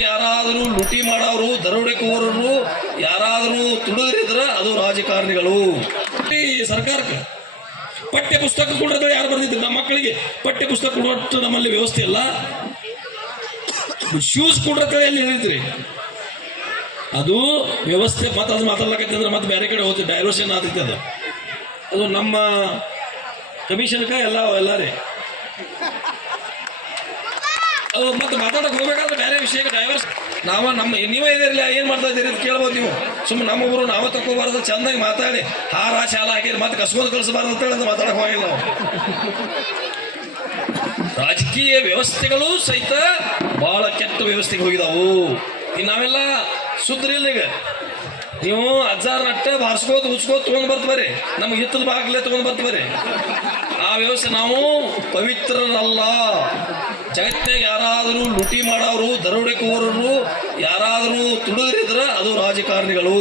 ಯಾರಾದರೂ ಲುಟಿ ಮಾಡೋರು, ದರೋಡೆಕೋರರು, ಯಾರಾದರೂ ತುಡಿದ್ರ ಅದು ರಾಜಕಾರಣಿಗಳು. ಈ ಸರ್ಕಾರಕ್ಕೆ ಪಠ್ಯ ಪುಸ್ತಕ ಕೊಡೋದು ಯಾರು ಬರ್ದಿದ್ರು? ನಮ್ಮ ಮಕ್ಕಳಿಗೆ ಪಠ್ಯ ಪುಸ್ತಕ ಕೊಡುವಷ್ಟು ನಮ್ಮಲ್ಲಿ ವ್ಯವಸ್ಥೆ ಇಲ್ಲ. ಶೂಸ್ ಕೊಡ್ರತ್ತೆ ಎಲ್ಲಿ ಹೇಳಿದ್ರಿ. ಅದು ವ್ಯವಸ್ಥೆ ಮತ್ತೆ ಅದು ಮಾತಾಡ್ಲಕತ್ತಿದ್ರೆ ಮತ್ತೆ ಬೇರೆ ಕಡೆ ಹೋಗ್ತದೆ ಡೈವರ್ಷನ್ ಆಗ್ತೈತೆ ಅದು. ಅದು ನಮ್ಮ ಕಮಿಷನ್ಕ ಎಲ್ಲ ಎಲ್ಲ ರೀ. ಮತ್ತೆ ಮಾತಾಡಕ್ಕೆ ಹೋಗ್ಬೇಕಾದ್ರೆ ಬೇರೆ ವಿಷಯಕ್ಕೆ ಡೈವರ್ಸ್ ನಾವ ನಮ್ಮ ನೀವೇ ಇದಿರಲಿ ಏನ್ ಮಾಡ್ತಾ ಇದ್ದೀರಿ ಅಂತ ಕೇಳ್ಬೋದು ನೀವು. ಸುಮ್ಮನೆ ಊರು ನಾವೇ ತಗೋಬಾರ್ದು ಚಂದಾಗಿ ಮಾತಾಡಿ. ಹಾರ, ಶಾಲ ಹಾಕಿದ್ರೆ ಮತ್ತೆ ಕಸ್ಕೊಂಡು ಕಳಿಸಬಾರ್ದು ಅಂತ ಹೇಳಿ ಮಾತಾಡಕ್ಕೆ ಹೋಗಿಲ್ಲ ನಾವು. ರಾಜಕೀಯ ವ್ಯವಸ್ಥೆಗಳು ಸಹಿತ ಬಹಳ ಕೆಟ್ಟ ವ್ಯವಸ್ಥೆಗೆ ಹೋಗಿದಾವು. ಇನ್ನು ನಾವೆಲ್ಲ ಸುದ್ರಿಲ್ಲ ಈಗ ನೀವು ಅಜ್ಜಾರ ನಟ್ಟೆ ಬಾರಿಸ್ಕೋತ ಉಚ್ಕೋತ ತೊಗೊಂಡು ಬರ್ತ ಬರ್ರಿ. ನಮ್ಗೆ ಹಿತ್ತದ ಬಾಗ್ಲೇ ತೊಗೊಂಡು ಬರ್ತ ಬರ್ರಿ. ಆ ವ್ಯವಸ್ಥೆ ನಾವು ಪವಿತ್ರರಲ್ಲ. ಜಗತ್ತಿನಾಗ ಯಾರಾದರೂ ಲುಟಿ ಮಾಡೋರು ದರೋಡೆಕೋರರು ಯಾರಾದರೂ ತುಡುಗರಿದ್ರ ಅದು ರಾಜಕಾರಣಿಗಳು.